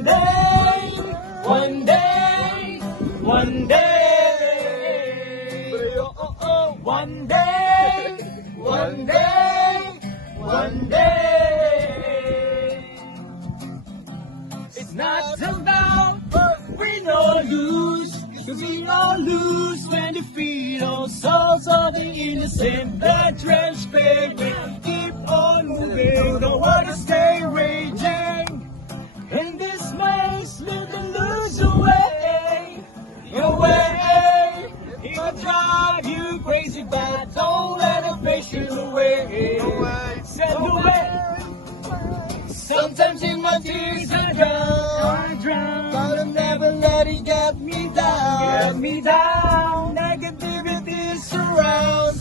one day, one day, one day, one day, one day, one day. It's not about win or lose, 'cause we all lose when defeat all souls of the innocent that transparent. Keep on moving, don't wanna stay raging. In this maze, live and lose away, away. It will drive you crazy, but don't let it push you away. Said away. Sometimes in my tears I drown, but I'll never let it get me down. Get me down. Negativity surrounds.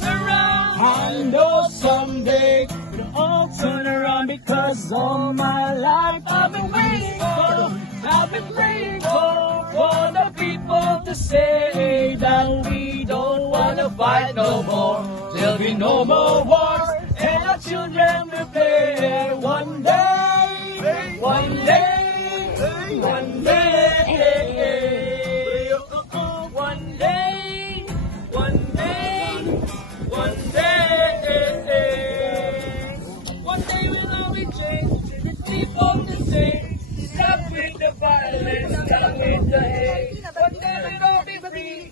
I know someday it'll all turn around, because all my life I've been waiting for, I've been praying for the people to say that we don't wanna fight no more. There'll be no more wars, and our children will play one day, one day, one day, one day, one day, one day. One day we'll all be changed, the people the same. Stop with the violence, stop with the hate. One day we'll all be free,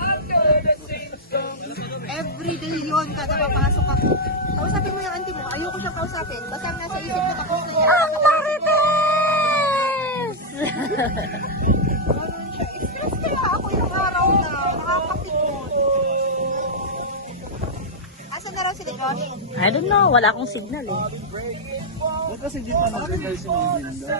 I'm gonna sing a song. Everyday yun, kada papasok ako. Kausapin mo yung auntie mo. Ayoko siyang kausapin. Basta ang nasa isip ko, takot na yan. Ang marites! Stress kaya ako yung araw na nakakapikot. Asan na raw sila, Johnny? I don't know, wala akong signal eh. Ba't kasi di pa natin tayo si Mangginda?